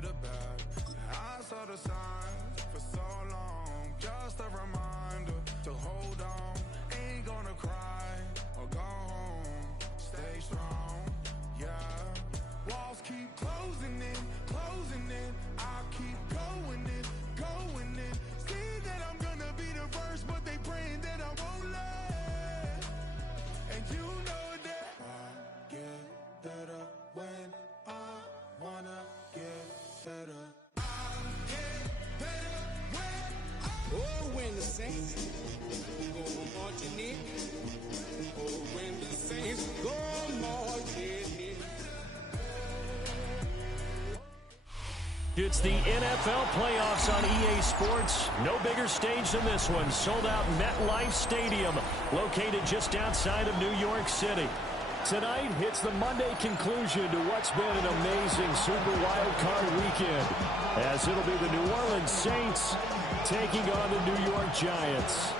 good or bad. I saw the signs for so long, just a reminder to hold on. Ain't gonna cry or go home, stay strong, yeah. Walls keep closing in, I keep going in. See that I'm gonna be the first, but they praying that I won't let. And you know that I get better when I wanna get better. I get better when oh, when the Saints go marching in. Oh, when the Saints go marching in. It's the NFL playoffs on EA Sports. No bigger stage than this one. Sold out MetLife Stadium, located just outside of New York City. Tonight, it's the Monday conclusion to what's been an amazing Super Wild Card weekend, as it'll be the New Orleans Saints taking on the New York Giants.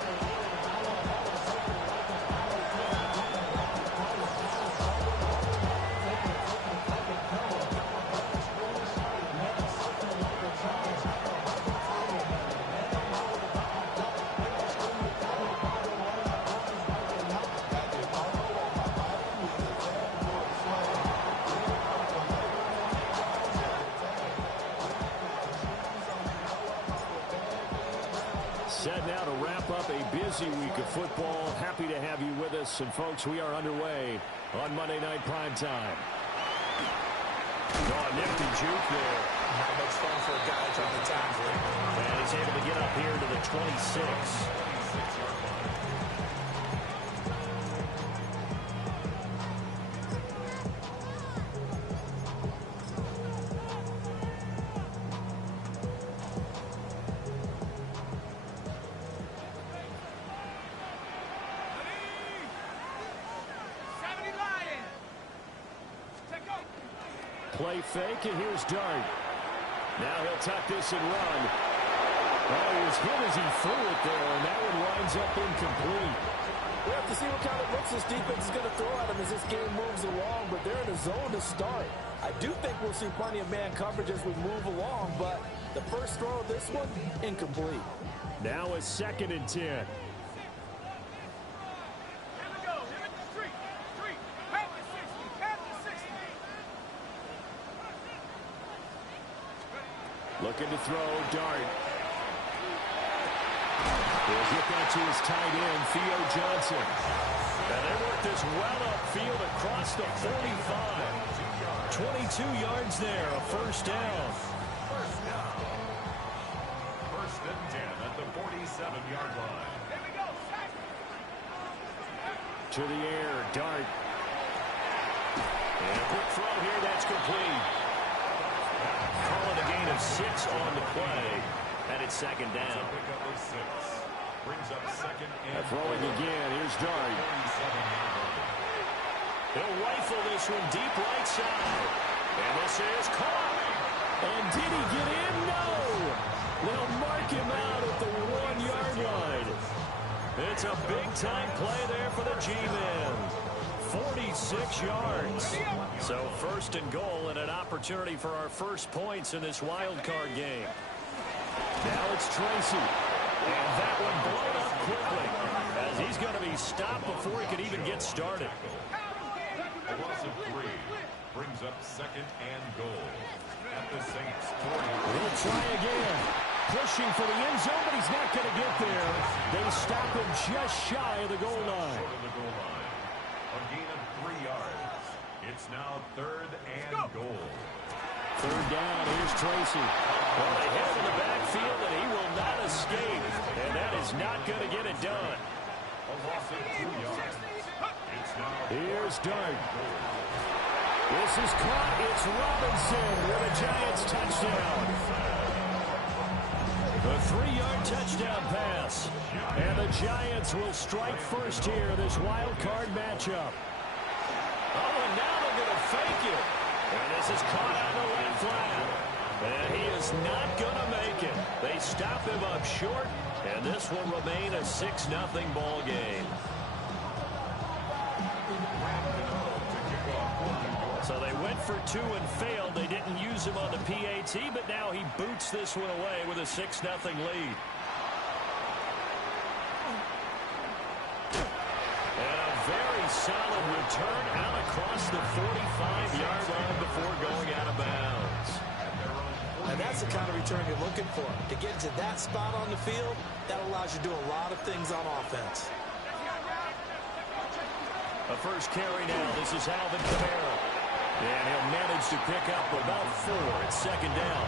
Set now to wrap up a busy week of football. Happy to have you with us. And, folks, we are underway on Monday Night Primetime. Oh, nifty juke there. Not much fun for a guy trying to tackle it. And he's able to get up here to the 26. Play fake, and here's Dart. Now he'll tuck this and run. Oh, he was hit as he threw it there, and that one winds up incomplete. We have to see what kind of looks this defense is going to throw at him as this game moves along, but they're in a zone to start. I do think we'll see plenty of man coverage as we move along, but the first throw of this one, incomplete. Now a 2nd and 10. Looking to throw, Dart. He'll get that to his tight end, Theo Johnson. And they work this well upfield across the 45. 22 yards there, a first down. First and 10 at the 47-yard line. To the air, Dart. And a quick throw here, that's complete. Call it a gain of 6 on the play, and it's 2nd down. Pickup of 6. Brings up 2nd and throwing again. Here's Dart. He'll rifle this one deep right side. And this is caught. And did he get in? No. They'll mark him out at the 1-yard line. It's a big-time play there for the G-Men. 46 yards. So 1st and goal and an opportunity for our first points in this wild card game. Now it's Tracy. And that one blown up quickly as he's going to be stopped before he could even get started. A loss of 3 brings up 2nd and goal at the Saints 40. He'll try again. Pushing for the end zone, but he's not going to get there. They stop him just shy of the goal line. A gain of 3 yards. It's now 3rd and goal. 3rd down. Here's Tracy. Well, they hit him in the backfield, and he will not escape. And that is not going to get it done. A loss of 2 yards. It's now here's Dart. This is caught. It's Robinson with a Giants touchdown. A 3-yard touchdown pass. And the Giants will strike first here in this wild card matchup. Oh, and now they're going to fake it. And this is caught on the left flat. And he is not going to make it. They stop him up short, and this will remain a 6-0 ball game. So they went for 2 and failed. They didn't use him on the PAT, but now he boots this one away with a 6-0 lead. And a very solid return out across the 45-yard line before going out of bounds. And that's the kind of return you're looking for. To get to that spot on the field, that allows you to do a lot of things on offense. A first carry now. This is Alvin Kamara. And he'll manage to pick up about 4 at second down.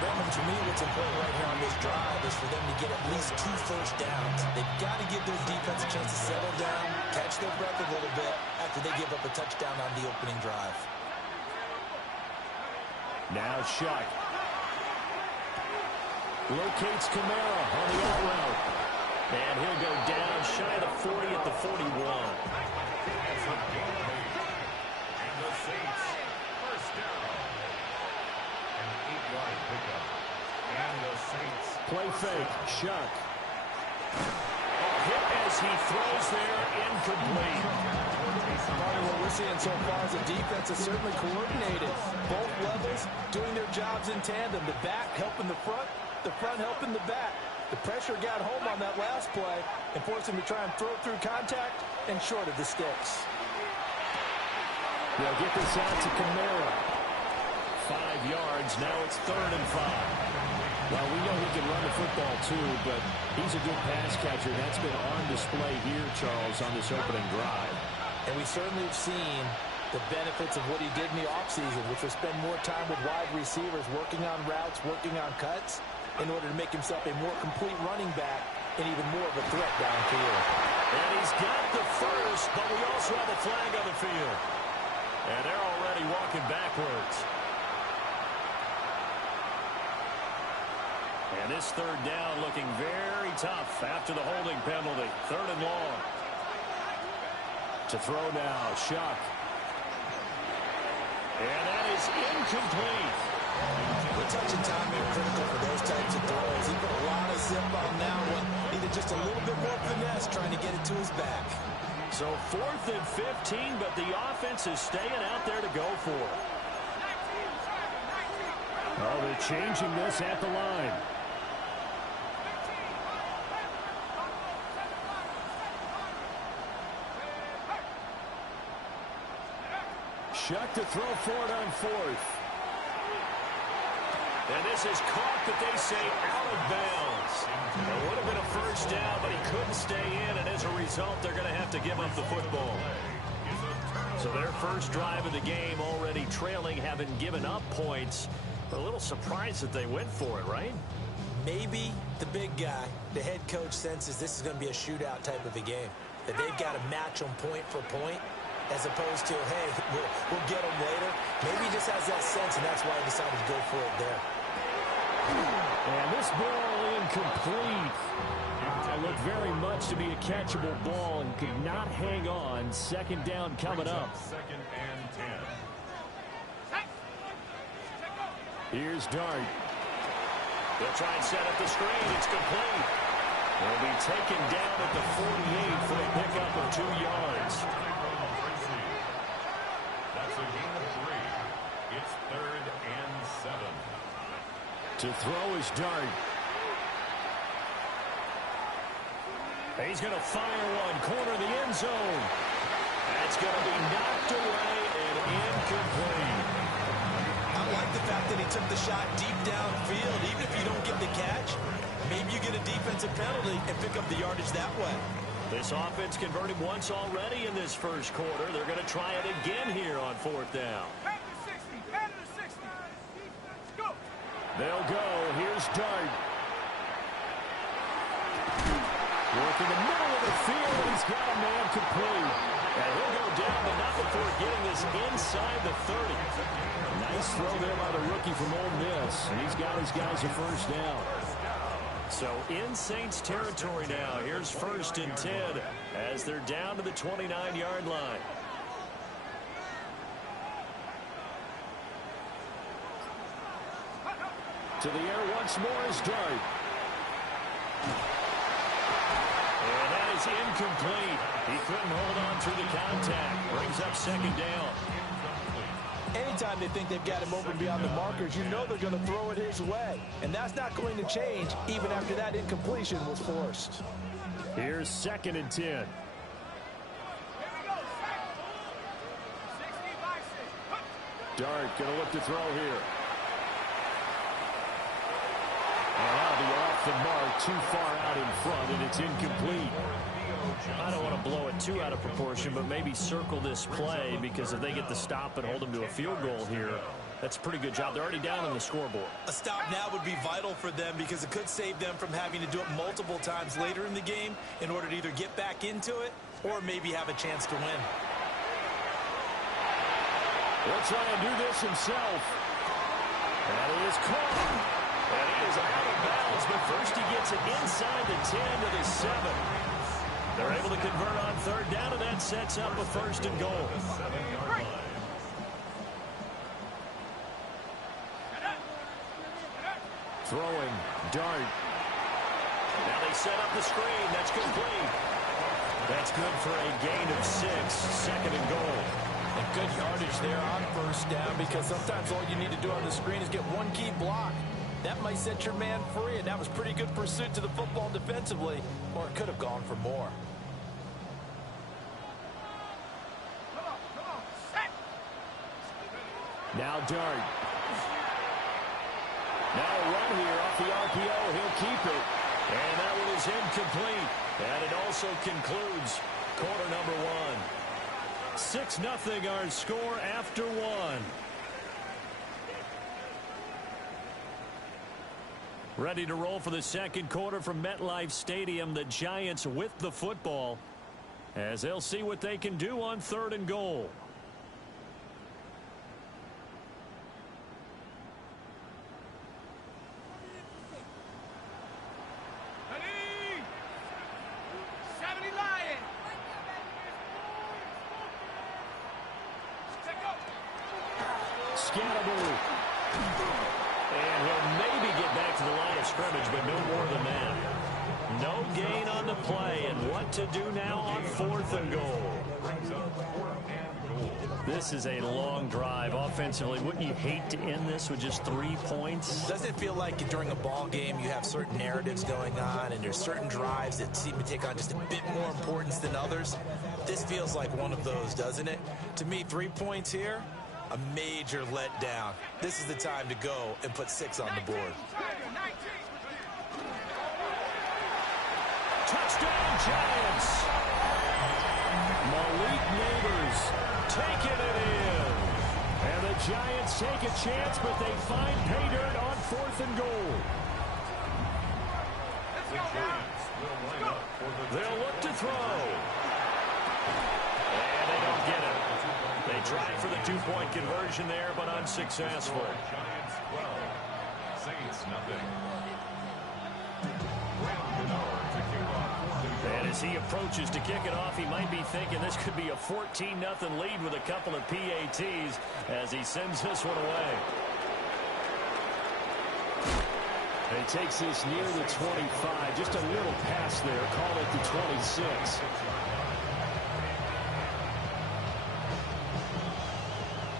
Brandon, to me, what's important right here on this drive is for them to get at least 2 first downs. They've got to give their defense a chance to settle down, catch their breath a little bit after they give up a touchdown on the opening drive. Now Shuck. Locates Kamara on the out route. And he'll go down shy of the 40 at the 41. And the Saints, first down. An 8-yard pickup. And the Saints. Play fake. Shuck. Hit as he throws there, incomplete. What we're seeing so far is the defense is certainly coordinated. Both levels doing their jobs in tandem. The back helping the front helping the back. The pressure got home on that last play and forced him to try and throw through contact and short of the sticks. They'll get this out to Kamara. 5 yards. Now it's 3rd and 5. Well, we know he can run the football too, but he's a good pass catcher. That's been on display here, Charles, on this opening drive. And we certainly have seen the benefits of what he did in the offseason, which was spend more time with wide receivers, working on routes, working on cuts, in order to make himself a more complete running back and even more of a threat downfield. And he's got the first, but we also have a flag on the field. And they're already walking backwards. And this 3rd down looking very tough after the holding penalty. 3rd and long. To throw now, Shuck. And that is incomplete. The touch and timing are critical for those types of throws. He put a lot of zip on that one. Needed just a little bit more finesse trying to get it to his back. So 4th and 15, but the offense is staying out there to go for it. Oh, they're changing this at the line. Shuck to throw for it on 4th. And this is caught, but they say out of bounds. It would have been a first down, but he couldn't stay in, and as a result, they're going to have to give up the football. So their first drive of the game already trailing, having given up points. But a little surprised that they went for it, right? Maybe the big guy, the head coach, senses this is going to be a shootout type of a game. That they've got to match them point for point, as opposed to, hey, we'll get them later. Maybe he just has that sense, and that's why he decided to go for it there. And this ball incomplete. Looked very much to be a catchable ball and could not hang on. 2nd down coming up. 2nd and 10. Here's Dart. They'll try and set up the screen. It's complete. They'll be taken down at the 48 for a pickup of 2 yards. That's a gain of 3. It's 3rd and 7. To throw is Dart. He's going to fire one. Corner of the end zone. That's going to be knocked away and incomplete. I like the fact that he took the shot deep downfield. Even if you don't get the catch, maybe you get a defensive penalty and pick up the yardage that way. This offense converted once already in this first quarter. They're going to try it again here on 4th down. They'll go. Here's Dart. Work in the middle of the field. He's got a man complete. And he'll go down, but not before getting this inside the 30. Nice throw there by the rookie from Ole Miss. And he's got his guys a first down. So in Saints territory now. Here's 1st and 10 as they're down to the 29-yard line. To the air once more is Dart. And that is incomplete. He couldn't hold on through the contact. Brings up 2nd down. Anytime they think they've got him open beyond the markers, you know they're going to throw it his way. And that's not going to change even after that incompletion was forced. Here's 2nd and 10. Dart going to look to throw here. And that'll be off the mark, too far out in front, and it's incomplete. I don't want to blow it too out of proportion, but maybe circle this play, because if they get the stop and hold them to a field goal here, that's a pretty good job. They're already down on the scoreboard. A stop now would be vital for them because it could save them from having to do it multiple times later in the game in order to either get back into it or maybe have a chance to win. He'll try and do this himself. And it is caught. And he is out of bounds, but first he gets it inside the 10 to the 7. They're able to convert on 3rd down, and that sets up a 1st and goal. Throwing, Dart. Now they set up the screen. That's complete. That's good for a gain of 6, 2nd and goal. And good yardage there on 1st down, because sometimes all you need to do on the screen is get one key block. That might set your man free, and that was pretty good pursuit to the football defensively, or it could have gone for more. Now Dart. Now a run here off the RPO. He'll keep it. And that one is incomplete. And it also concludes quarter number 1. 6-0 our score after 1. Ready to roll for the 2nd quarter from MetLife Stadium. The Giants with the football as they'll see what they can do on 3rd and goal. And he'll maybe get back to the line of scrimmage, but no more than that. No gain on the play, and what to do now on 4th and goal. This is a long drive offensively. Wouldn't you hate to end this with just 3 points? Doesn't it feel like during a ball game you have certain narratives going on and there's certain drives that seem to take on just a bit more importance than others? This feels like one of those, doesn't it? To me, 3 points here, a major letdown. This is the time to go and put 6 on the board. Touchdown, Giants! Malik Neighbors taking it in. And the Giants take a chance, but they find pay dirt on 4th and goal. They'll look to throw. And they don't get it. They tried for the 2-point conversion there, but unsuccessful. Giants 12, Saints nothing. And as he approaches to kick it off, he might be thinking this could be a 14-0 lead with a couple of PATs as he sends this one away. And he takes this near the 25. Just a little pass there. Call it the 26.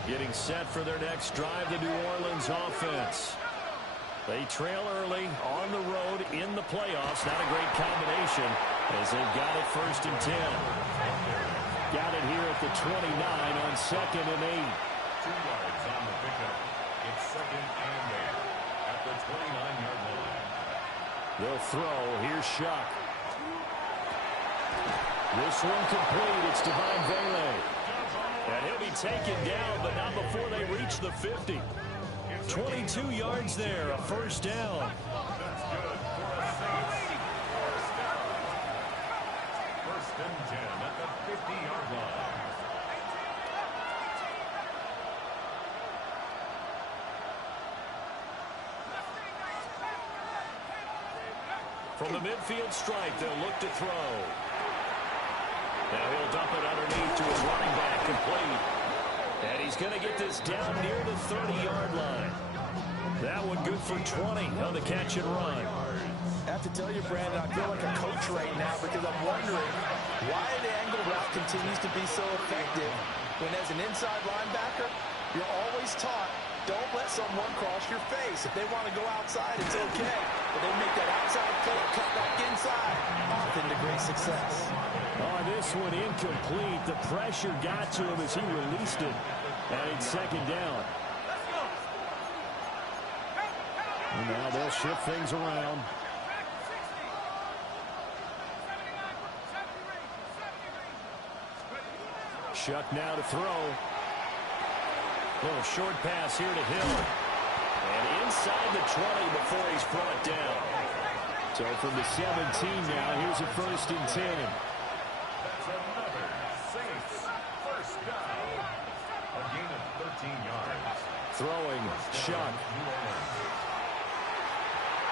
Getting set for their next drive, the New Orleans offense. They trail early on the road in the playoffs. Not a great combination as they've got it 1st and 10. Got it here at the 29 on 2nd and 8. 2 yards on the pickup. It's 2nd and 8 at the 29-yard line. They'll throw. Here's Shuck. This one complete. It's Devon Vele. And he'll be taken down, but not before they reach the 50. 22 yards there, a 1st down. That's good for a Saints 1st and 10 at the 50-yard line. From the midfield stripe, they'll look to throw. Now he'll dump it underneath to his running back, complete. And he's going to get this down near the 30-yard line. That one good for 20 on the catch and run. I have to tell you, Brandon, I feel like a coach right now because I'm wondering why the angle route continues to be so effective when as an inside linebacker, You're always taught, don't let someone cross your face. If they want to go outside, it's okay. But they make that outside play, cut back inside, often to great success. Oh, this one incomplete. The pressure got to him as he released it. And it's second down. And now they'll shift things around. Shuck now to throw. Little short pass here to Hill. And inside the 20 before he's brought down. So from the 17 now, here's a 1st and 10. That's another Saints first down. A gain of 13 yards. Throwing, Shuck.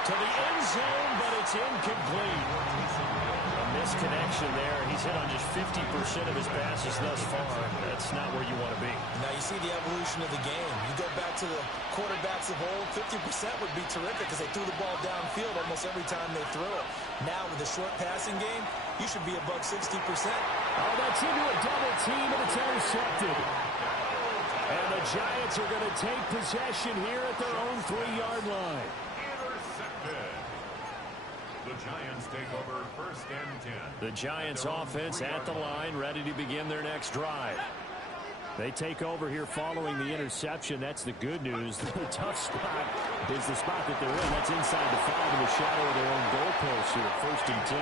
To the end zone, but it's incomplete. A misconnection there. He's hit on just 50% of his passes thus far. That's not where you want to be. Now you see the evolution of the game. You go back to the quarterbacks of old, 50% would be terrific because they threw the ball downfield almost every time they threw it. Now with the short passing game, you should be above 60%. Oh, that's into a double team, and it's intercepted. And the Giants are going to take possession here at their own 3-yard line. The Giants take over 1st and 10. The Giants offense at the line, ready to begin their next drive. They take over here following the interception. That's the good news. The tough spot is the spot that they're in. That's inside the 5 in the shadow of their own goalpost here, 1st and 10.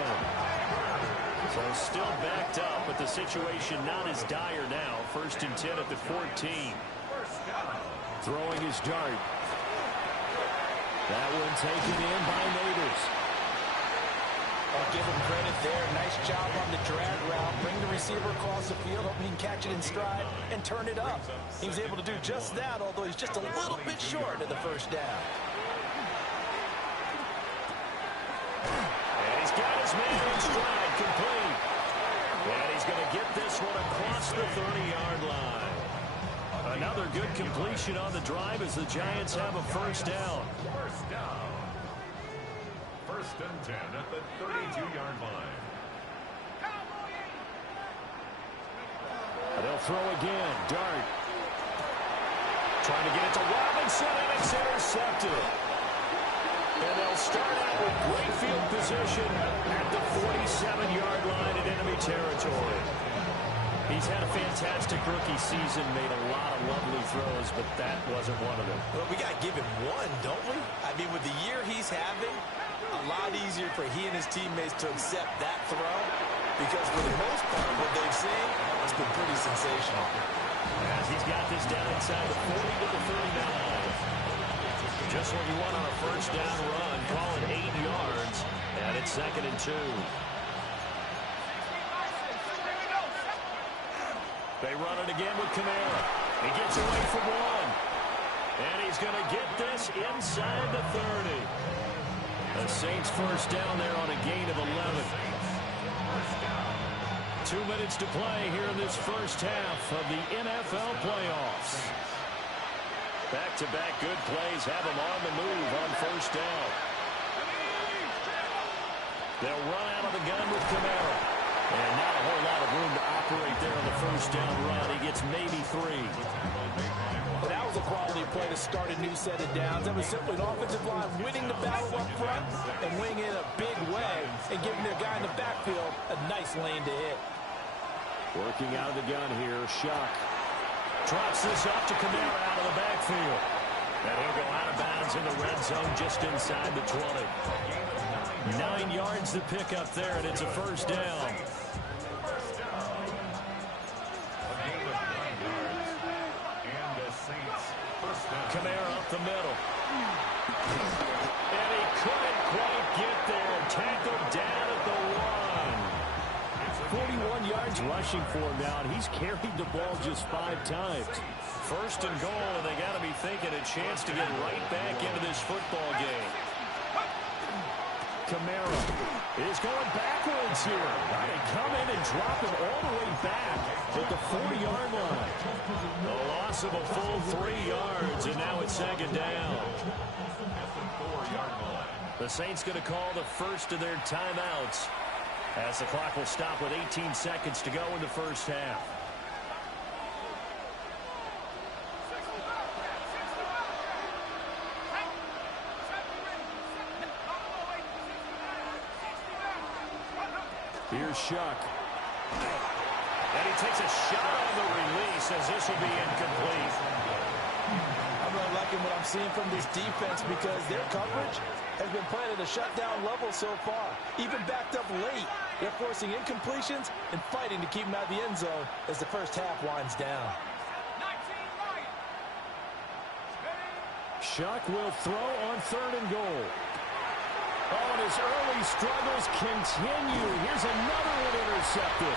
So still backed up, but the situation not as dire now. 1st and 10 at the 14. Throwing his dart. That one taken in by Neighbors. I'll give him credit there. Nice job on the drag route. Bring the receiver across the field, hoping he can catch it in stride and turn it up. He was able to do just that, although he's just a little bit short of the 1st down. And he's got his man in stride, complete. And he's going to get this one across the 30-yard line. Another good completion on the drive as the Giants have a 1st down. 1st down. 1st and 10 at the 32-yard line. They'll throw again. Dart. Trying to get it to Robinson, and it's intercepted. And they'll start out with great field position at the 47-yard line in enemy territory. He's had a fantastic rookie season, made a lot of lovely throws, but that wasn't one of them. Well, we got to give him one, don't we? I mean, with the year he's having, a lot easier for he and his teammates to accept that throw because for the most part, what they've seen, it's been pretty sensational. As he's got this down inside the 40 to the 39. Just what you want on a 1st down run, call it 8 yards, and it's 2nd and 2. They run it again with Kamara. He gets away from one. And he's going to get this inside the 30. The Saints 1st down there on a gain of 11. 2 minutes to play here in this 1st half of the NFL playoffs. Back-to-back good plays have them on the move on 1st down. They'll run out of the gun with Kamara. And not a whole lot of room to operate there on the 1st down run. He gets maybe 3. Well, that was a quality play to start a new set of downs. That was simply an offensive line winning the battle up front and winning it a big way and giving their guy in the backfield a nice lane to hit. Working out of the gun here, Shuck. Drops this up to Kamara out of the backfield. And he'll go out of bounds in the red zone just inside the 20. 9 yards to pick up there, and it's a 1st down. Kamara up the middle. And he couldn't quite get there. Tackled down at the 1. 41 yards rushing for him now, and he's carried the ball just 5 times. 1st and goal, and they got to be thinking a chance to get right back into this football game. Kamara is going backwards here. They come in and drop him all the way back at the 40-yard line. A loss of a full 3 yards, and now it's 2nd down. The Saints going to call the first of their timeouts as the clock will stop with 18 seconds to go in the 1st half. Here's Shuck. And he takes a shot on the release as this will be incomplete. I'm really liking what I'm seeing from this defense because their coverage has been playing at a shutdown level so far. Even backed up late, they're forcing incompletions and fighting to keep them out of the end zone as the first half winds down. Shuck will throw on 3rd and goal. Oh, and his early struggles continue. Here's another one intercepted.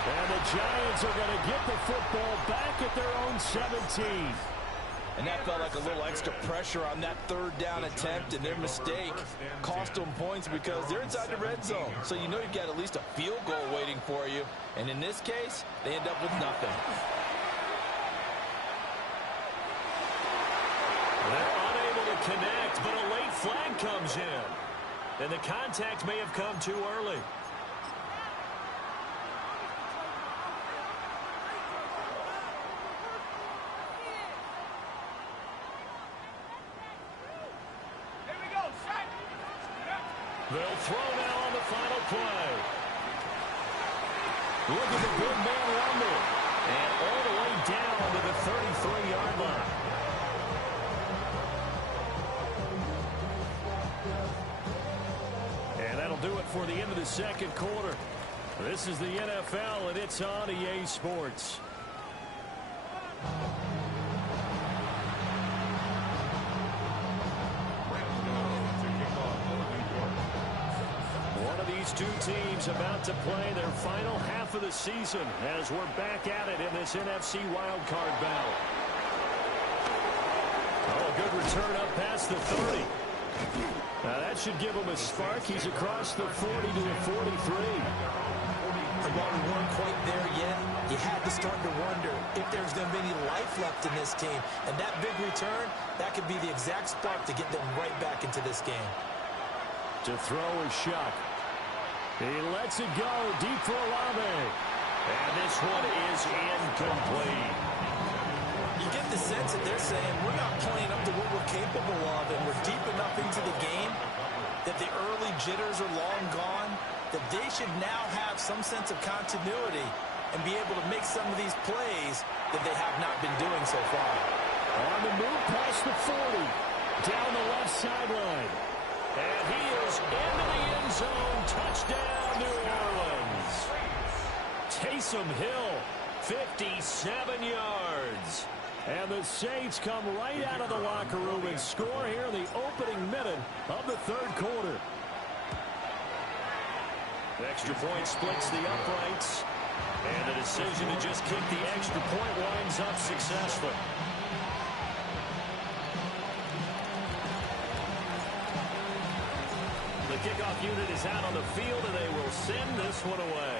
And the Giants are going to get the football back at their own 17. And that felt like a little extra pressure on that 3rd down attempt, and their mistake cost them points because they're inside the red zone. So you know you've got at least a field goal waiting for you. And in this case, they end up with nothing. They're unable to connect, but a late flag comes in. And the contact may have come too early. They'll throw now on the final play. Look at the big man rumble. And all the way down to the 33-yard line. And that'll do it for the end of the second quarter. This is the NFL, and it's on EA Sports. Two teams about to play their final half of the season as we're back at it in this NFC wildcard battle. Oh, a good return up past the 30. Now that should give him a spark. He's across the 40 to the 43. While we weren't quite there yet, you had to start to wonder if there's going to be any life left in this team. And that big return, that could be the exact spark to get them right back into this game. To throw is Shuck. He lets it go deep for Olave. And this one is incomplete. You get the sense that they're saying we're not playing up to what we're capable of, and we're deep enough into the game that the early jitters are long gone, that they should now have some sense of continuity and be able to make some of these plays that they have not been doing so far. On the move past the 40, down the left sideline. And he is into the end zone. Touchdown, New Orleans. Taysom Hill, 57 yards. And the Saints come right out of the locker room and score here in the opening minute of the third quarter. The extra point splits the uprights. And the decision to just kick the extra point winds up successful. The kickoff unit is out on the field, and they will send this one away.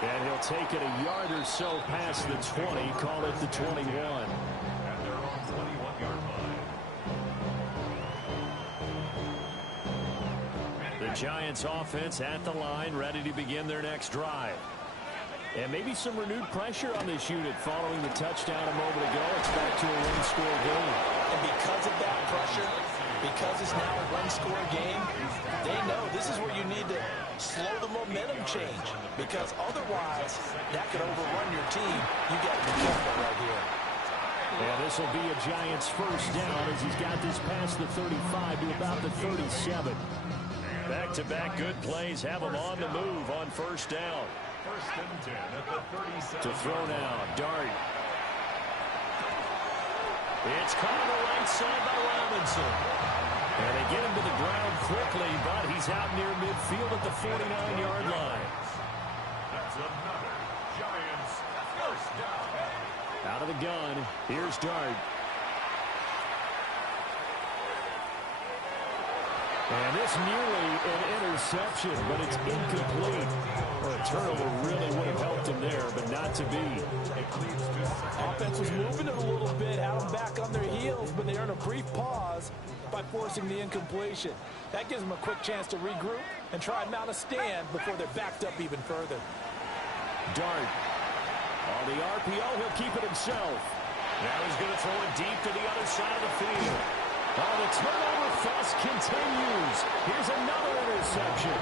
And he'll take it a yard or so past the 20, call it the 21. At their own 21-yard line. The Giants offense at the line, ready to begin their next drive. And maybe some renewed pressure on this unit following the touchdown a moment ago. It's back to a one-score game. And because of that pressure, because it's now a one-score game, they know this is where you need to slow the momentum change. Because otherwise, that could overrun your team. You got to be careful right here. And this will be a Giants first down as he's got this past the 35 to about the 37. Back-to-back good plays have him on the move on first down. First and 10 at the 37. To throw now, Dart. It's caught on the right side by Robinson. And they get him to the ground quickly, but he's out near midfield at the 49-yard line. That's another Giants first down. Out of the gun, here's Dart. And this nearly an interception, but it's incomplete. Well, a turnover really would have helped him there, but not to be. Offense was moving it a little bit, had them back on their heels, but they earn a brief pause by forcing the incompletion. That gives them a quick chance to regroup and try and mount a stand before they're backed up even further. Dart. On the RPO, he'll keep it himself. Now he's going to throw it deep to the other side of the field. Oh, the turnover fest continues. Here's another interception.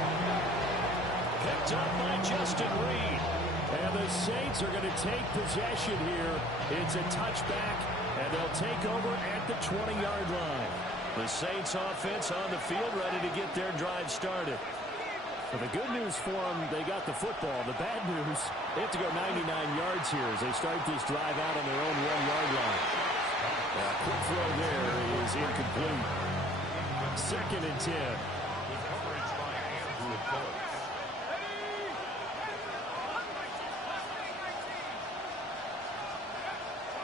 Picked up by Justin Reed. And the Saints are going to take possession here. It's a touchback, and they'll take over at the 20-yard line. The Saints offense on the field ready to get their drive started. Well, the good news for them, they got the football. The bad news, they have to go 99 yards here as they start this drive out on their own 1-yard line. Quick throw there is incomplete. 2nd and 10. Coverage by Andrew Phillips.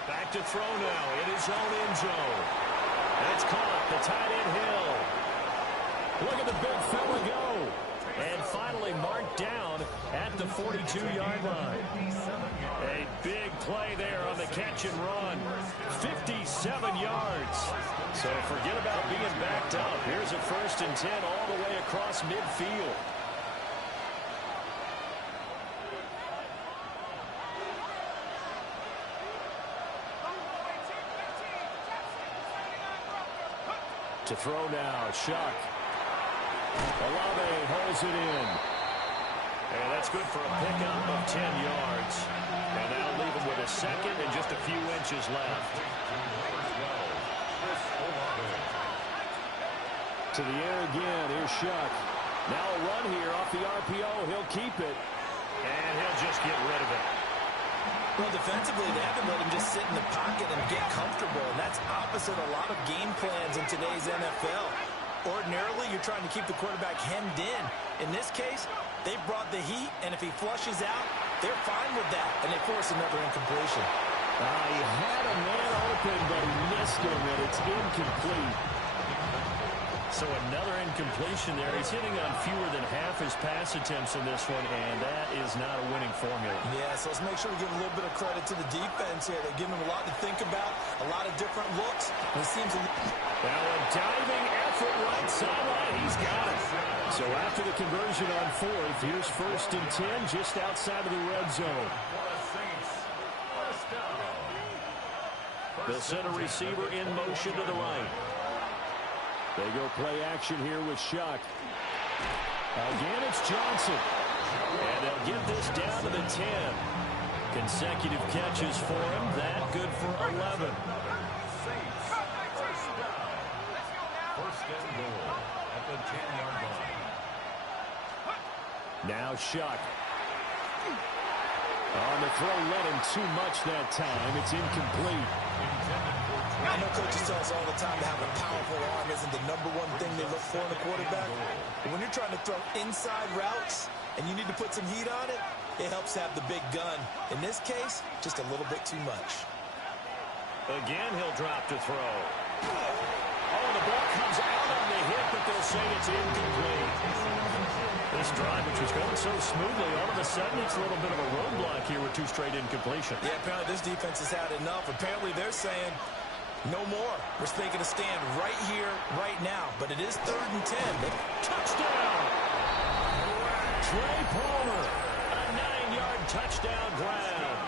Back to throw now in his own end zone. That's caught. The tight end Hill. Look at the big fella go. And finally marked down at the 42-yard line. A big play there on the catch and run. 57 yards. So forget about being backed up. Here's a 1st and 10 all the way across midfield. To throw now, Shuck. Olave holds it in. And that's good for a pickup of 10 yards. And that'll leave him with a 2nd and just a few inches left. To the air again, here's Shuck. Now a run here off the RPO. He'll keep it. And he'll just get rid of it. Well, defensively, they haven't let him just sit in the pocket and get comfortable. And that's opposite a lot of game plans in today's NFL. Ordinarily, you're trying to keep the quarterback hemmed in. In this case, they brought the heat, and if he flushes out, they're fine with that, and they force another incompletion. He had a man open, but he missed him, and it's incomplete. So another incompletion there. He's hitting on fewer than half his pass attempts in this one, and that is not a winning formula. Yeah, so let's make sure we give a little bit of credit to the defense here. They're giving him a lot to think about, a lot of different looks. And it seems now a diving effort right sideline. He's got it. So after the conversion on 4th, here's 1st and 10 just outside of the red zone. They'll send a receiver in motion to the right. They go play action here with Shuck. Again, it's Johnson. And they'll get this down to the 10. Consecutive catches for him. That good for 11. First and goal at the 10-yard line. Now Shuck. On the throw, let him too much that time. It's incomplete. I know coaches tell us all the time to have a powerful arm isn't the #1 thing they look for in a quarterback. But when you're trying to throw inside routes and you need to put some heat on it, it helps to have the big gun. In this case, just a little bit too much. Again, he'll drop to throw. Oh, the ball comes out on the hit, but they'll say it's incomplete. This drive, which was going so smoothly, all of a sudden it's a little bit of a roadblock here with 2 straight incompletions. Yeah, apparently this defense has had enough. Apparently they're saying, no more. We're taking a stand right here, right now. But it is 3rd and 10. Touchdown! Trey Palmer, a 9-yard touchdown grab.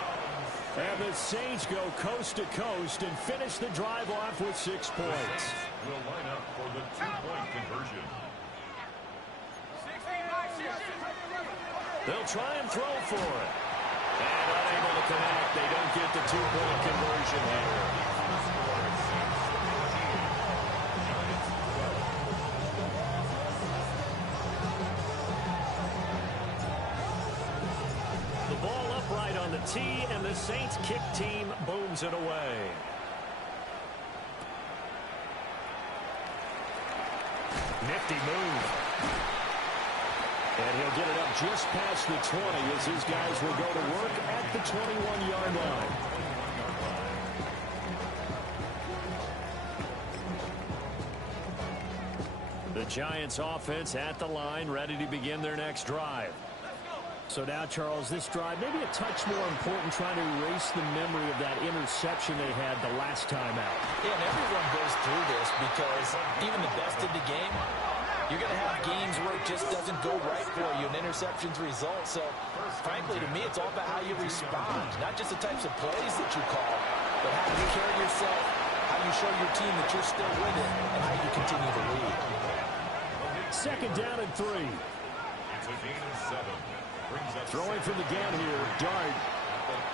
And the Saints go coast to coast and finish the drive off with 6 points. Will line up for the 2-point conversion. They'll try and throw for it. And unable to connect. They don't get the 2-point conversion here. The ball upright on the tee, and the Saints kick team booms it away. Nifty move. And he'll get it up just past the 20 as his guys will go to work at the 21-yard line. The Giants offense at the line, ready to begin their next drive. So now, Charles, this drive maybe a touch more important, trying to erase the memory of that interception they had the last time out. Yeah, and everyone goes through this because even the best in the game, you're going to have games where it just doesn't go right for you, and interceptions result. So, frankly, to me, it's all about how you respond, not just the types of plays that you call, but how you carry yourself, how you show your team that you're still with it and how you continue to lead. Second down and 3. It's a gain of 7. Brings up Throwing from the gun here, Dart.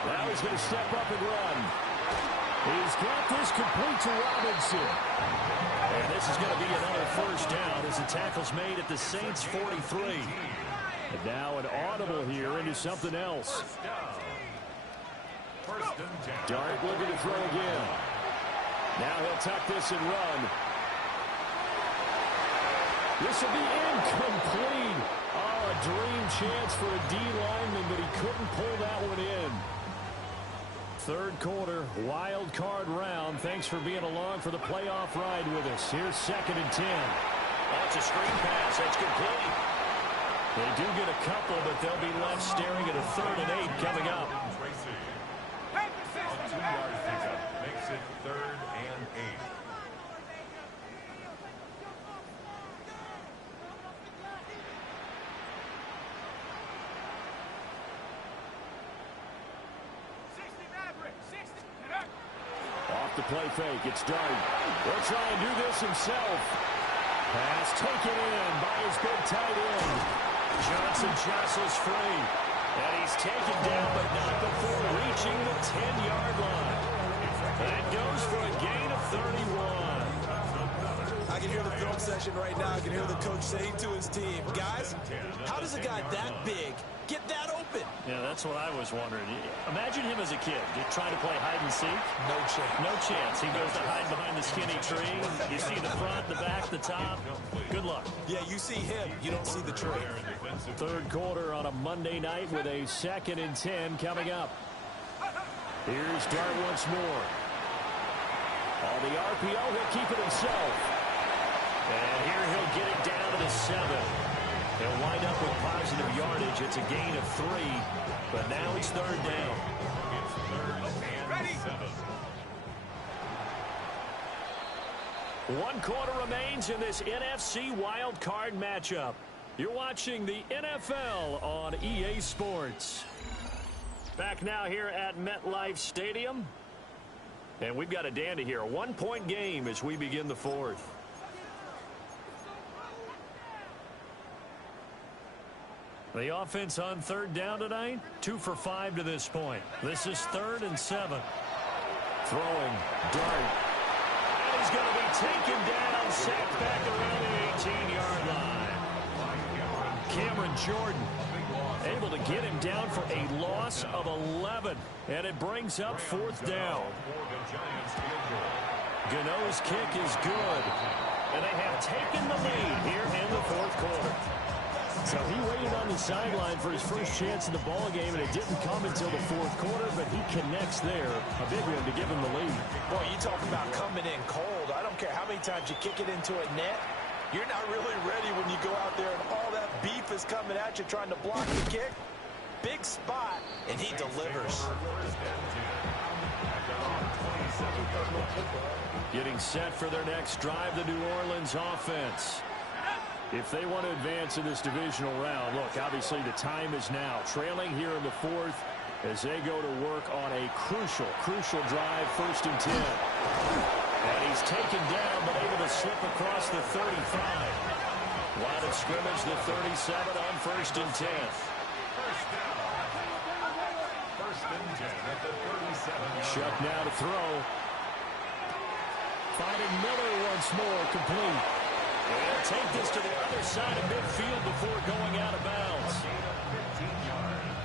Now he's going to step up and run. He's got this complete to Robinson. And this is going to be another first down as the tackle's made at the Saints 43. And now an audible here into something else. First and 10. Dart looking to throw again. Now he'll tuck this and run. This will be incomplete. Oh, a dream chance for a D lineman, but he couldn't pull that one in. Third quarter, wild card round. Thanks for being along for the playoff ride with us. Here's second and 10. Oh, it's a screen pass. That's complete. They do get a couple, but they'll be left staring at a 3rd and 8 coming up. Tracy. A 2-yard pickup makes it 3rd and 8. Off the play fake, it's Dart. He'll try and do this himself. Pass taken in by his big tight end. Johnson jostles free. And he's taken down, but not before reaching the 10-yard line. That goes for a gain of 31. I can hear the film session right now. I can hear the coach saying to his team, guys, how does a guy that big get that open? Yeah, that's what I was wondering. Imagine him as a kid trying to play hide and seek. No chance. No chance. He goes to hide behind the skinny tree. You see the front, the back, the top. Good luck. Yeah, you see him. You don't see the tree. Third quarter on a Monday night with a 2nd and 10 coming up. Here's Dart once more. On the RPO, he'll keep it himself. And here he'll get it down to the 7. He'll wind up with positive yardage. It's a gain of 3, but now it's 3rd down. It's 3rd and 7. 1 quarter remains in this NFC wild card matchup. You're watching the NFL on EA Sports. Back now here at MetLife Stadium. And we've got a dandy here. A 1-point game as we begin the 4th. The offense on 3rd down tonight, 2 for 5 to this point. This is 3rd and 7. Throwing, Dart. And he's going to be taken down, sacked back around the 18-yard line. Cameron Jordan able to get him down for a loss of 11. And it brings up 4th down. Gano's kick is good. And they have taken the lead here in the 4th quarter. So he waited on the sideline for his first chance in the ball game, and it didn't come until the 4th quarter, but he connects there. A big one to give him the lead. Boy, you talk about coming in cold. I don't care how many times you kick it into a net. You're not really ready when you go out there and all that beef is coming at you trying to block the kick. Big spot, and he delivers. Getting set for their next drive, the New Orleans offense. If they want to advance in this divisional round, look, obviously the time is now. Trailing here in the 4th as they go to work on a crucial drive, 1st and 10. And he's taken down, but able to slip across the 35. Line of scrimmage, the 37 on 1st and 10. First and 10 at the 37. Chuck now to throw. Finding Miller once more, complete. They'll take this to the other side of midfield before going out of bounds.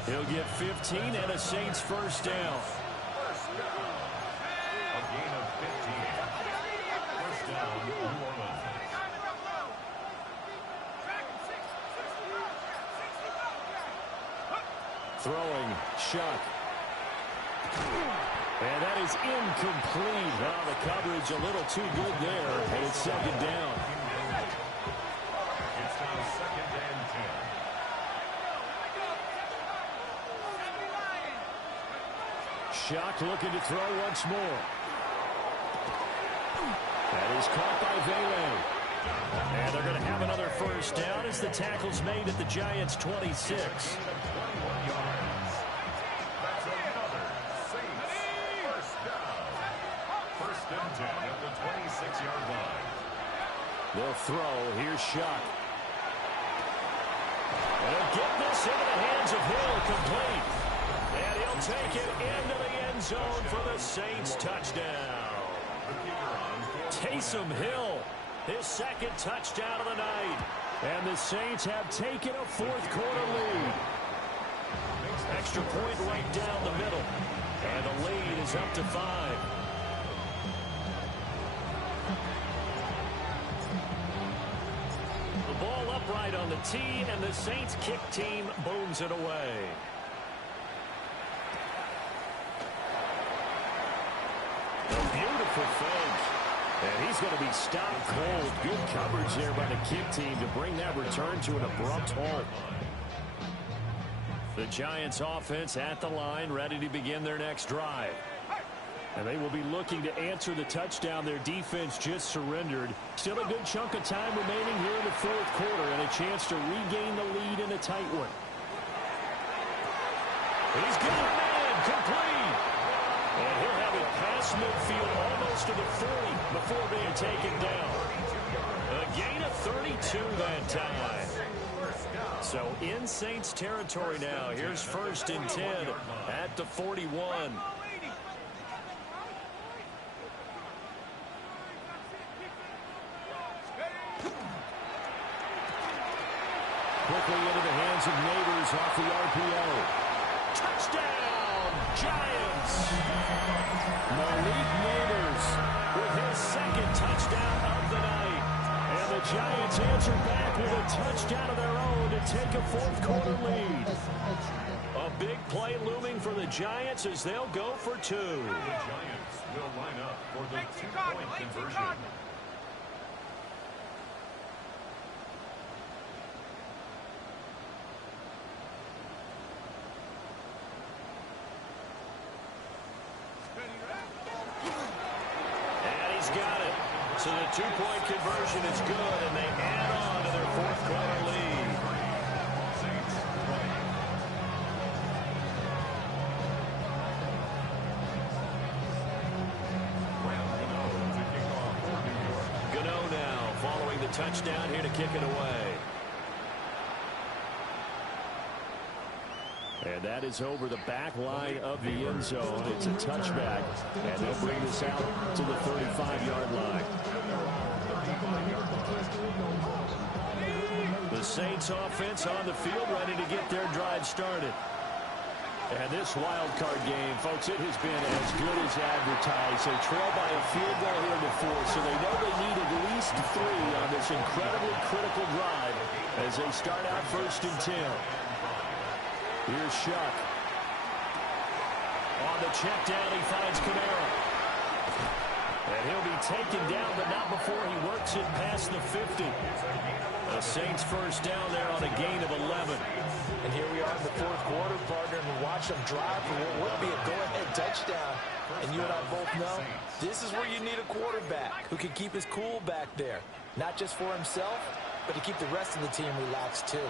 He'll get 15 and a Saints 1st down. A gain of 15. 1st down, New Orleans. Throwing, Chuck. And that is incomplete. Oh, the coverage a little too good there, and it's 2nd down. It's now 2nd and 10. Chuck looking to throw once more. That is caught by Vele. And they're going to have another 1st down as the tackle's made at the Giants' 26. 21 yards. That's another Saints 1st down. 1st First and 10 at the 26-yard line. They'll throw. Here's Shuck. They'll get this into the hands of Hill, complete. And he'll take it into the end zone for the Saints touchdown. Taysom Hill, his second touchdown of the night. And the Saints have taken a fourth-quarter lead. Extra point right down the middle. And the lead is up to 5. The ball upright on the tee, and the Saints kick team booms it away. A beautiful fake. And he's going to be stopped cold. Good coverage there by the kick team to bring that return to an abrupt halt. The Giants offense at the line, ready to begin their next drive. And they will be looking to answer the touchdown their defense just surrendered. Still a good chunk of time remaining here in the fourth quarter, and a chance to regain the lead in a tight one. He's got a man, complete. And he'll have it past midfield almost to the 40 before being taken down. A gain of 32 that time. So in Saints territory now. Here's first and 10 at the 41. Quickly into the hands of Neighbors off the RPO. Touchdown, Giants! Malik Neighbors with his second touchdown of the night. And the Giants answer back with a touchdown of their own to take a fourth-quarter lead. A big play looming for the Giants as they'll go for 2. The Giants will line up for the two-point conversion. Got it. So the two-point conversion is good, and they add on to their fourth-quarter lead. Gano now following the touchdown here to kick it away. And that is over the back line of the end zone. It's a touchback, and they'll bring this out to the 35-yard line. The Saints offense on the field ready to get their drive started. And this wild card game, folks, it has been as good as advertised. They trail by a field goal here in the fourth, so they know they need at least 3 on this incredibly critical drive as they start out first and 10. Here's Shuck. On the check down, he finds Kamara. And he'll be taken down, but not before he works it past the 50. The Saints first down there on a gain of 11. And here we are in the fourth quarter, partner, and watch them drive for what would be a go-ahead touchdown. And you and I both know this is where you need a quarterback who can keep his cool back there. Not just for himself, but to keep the rest of the team relaxed too.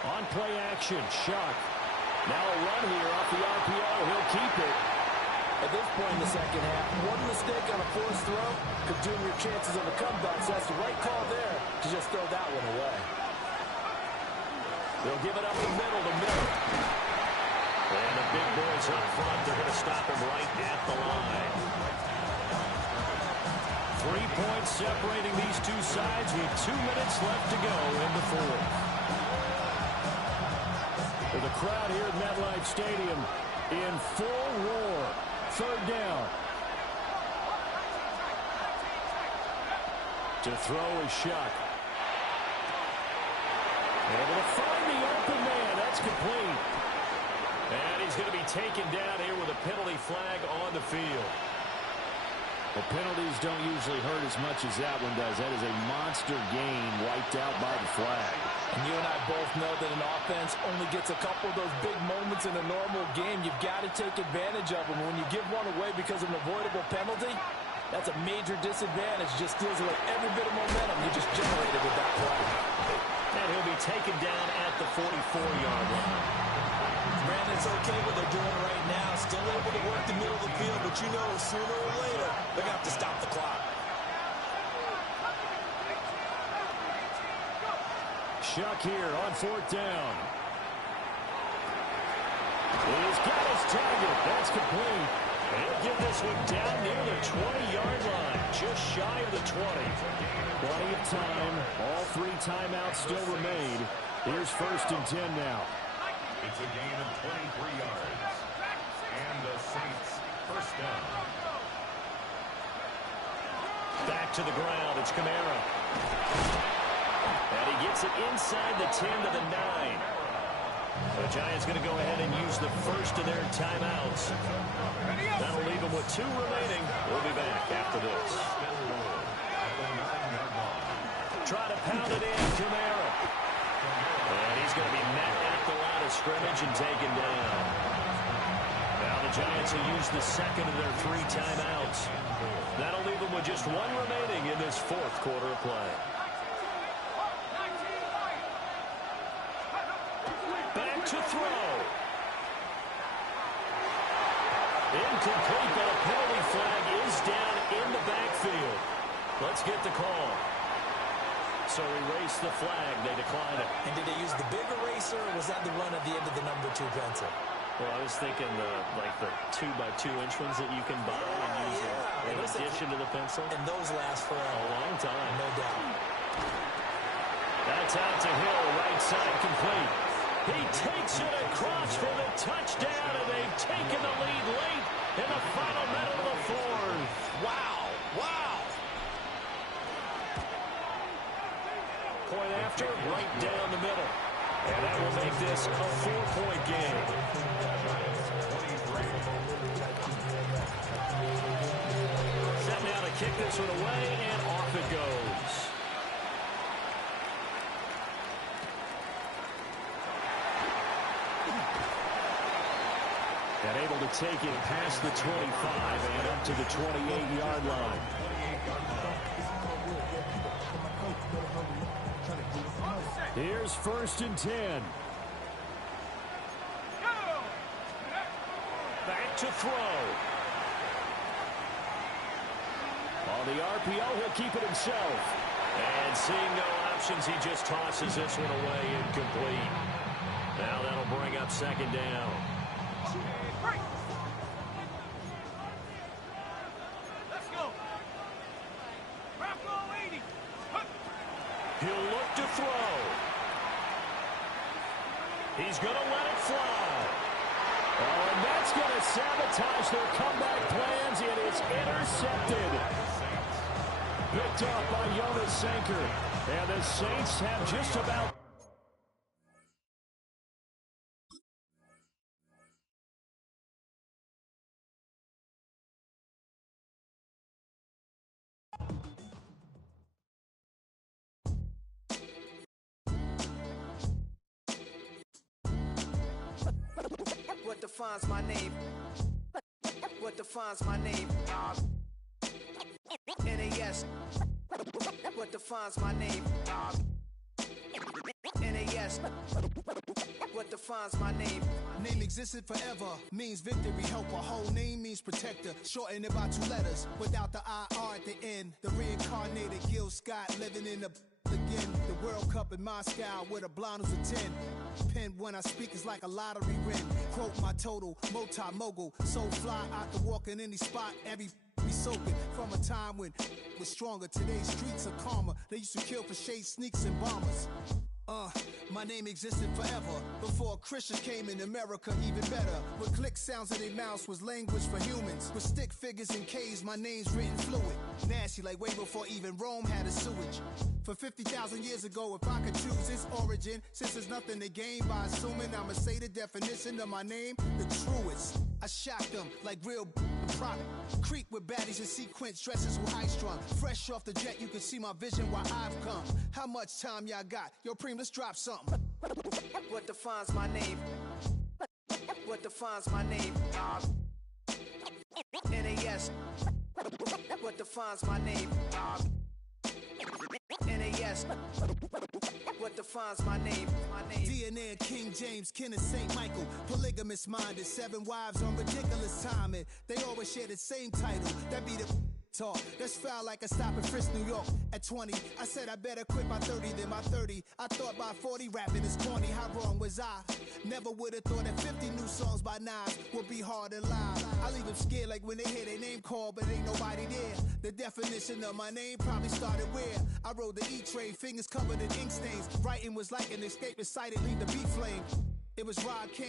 On play action, Shuck. Now a run here off the RPO. He'll keep it. At this point in the second half, one mistake on a forced throw could doom your chances of a comeback. So that's the right call there to just throw that one away. They'll give it up the middle to Miller. And the big boys up front, they're going to stop him right at the line. 3 points separating these two sides with 2 minutes left to go in the fourth. With the crowd here at MetLife Stadium in full roar. Third down. To throw is Shuck. Able to find the open man. That's complete. And he's going to be taken down here with a penalty flag on the field. Well, penalties don't usually hurt as much as that one does. That is a monster gain wiped out by the flag. And you and I both know that an offense only gets a couple of those big moments in a normal game. You've got to take advantage of them. When you give one away because of an avoidable penalty, that's a major disadvantage. Just steals away every bit of momentum you just generated with that play. And he'll be taken down at the 44-yard line. Brandon, it's okay what they're doing right now. Still able to work the middle of the field, but you know sooner or later they're going to have to stop the clock. Shuck here on 4th down. He's got his target. That's complete. And he'll get this one down near the 20-yard line, just shy of the 20. Plenty of time. All 3 timeouts still remain. Here's 1st and 10 now. It's a gain of 23 yards. And the Saints first down. Back to the ground. It's Kamara. And he gets it inside the 10 to the 9. The Giants going to go ahead and use the first of their timeouts. That'll leave them with 2 remaining. We'll be back after this. Try to pound it in, Kamara. And he's going to be met at the line of scrimmage and taken down. Now the Giants will use the second of their 3 timeouts. That'll leave them with just 1 remaining in this 4th quarter of play. Back to throw. Incomplete, but a penalty flag is down in the backfield. Let's get the call. So erase the flag. They decline it. And did they use the big eraser, or was that the run at the end of the number 2 pencil? Well, I was thinking the 2x2-inch ones that you can buy and use in addition to the pencil. And those last for a long time. No doubt. That's out to Hill, right side complete. He takes it across for the touchdown, and they've taken the lead late in the final minute of the 4th. Wow. Wow. Point after, right down the middle. And that will make this a 4-point game. Set now to kick this one away, and off it goes. And able to take it past the 25 and up to the 28-yard line. Here's 1st and 10. Back to throw. On the RPO, he'll keep it himself. And seeing no options, he just tosses this one away incomplete. Now that'll bring up 2nd down. He'll look to throw. He's going to let it fly. Oh, and that's going to sabotage their comeback plans. It is intercepted. Picked off by Jonas Sanker. And the Saints have just about... What defines my name? What defines my name? NAS. What defines my name? NAS. What defines my name? Name existed forever, means victory, helper. Whole name means protector, shorten it by 2 letters, without the IR at the end. The reincarnated Gil Scott living in the again. The World Cup in Moscow with a blonde who's a 10. Pen when I speak is like a lottery win. Quote my total, multi-mogul. So fly, I can walk in any spot, every be soaking. From a time when was stronger. Today's streets are calmer. They used to kill for shade sneaks and bombers. My name existed forever. Before Christians came in America, even better. With click sounds in their mouths was language for humans. With stick figures and K's, my name's written fluid. Nasty like way before even Rome had a sewage. For 50,000 years ago, if I could choose its origin, since there's nothing to gain by assuming I'ma say the definition of my name, the truest. I shocked them like real product. Creep with baddies in sequence, dresses with high strung. Fresh off the jet, you can see my vision where I've come. How much time y'all got? Yo, Preem, let's drop something. What defines my name? What defines my name? NAS. What defines my name? NAS. what defines my name. DNA of King James, kin of St. Michael. Polygamous minded, 7 wives on ridiculous timing. They always share the same title. That be the talk. That's foul like a stop in Frisk, New York. At 20, I said I better quit by 30 than my 30. I thought by 40 rapping is corny. How wrong was I? Never would have thought that 50 new songs by Nas would be hard to live. I leave them scared like when they hear their name called, but ain't nobody there. The definition of my name probably started where I rode the E-train, fingers covered in ink stains. Writing was like an escape inside it, leave the beat flame. It was Rod Kane.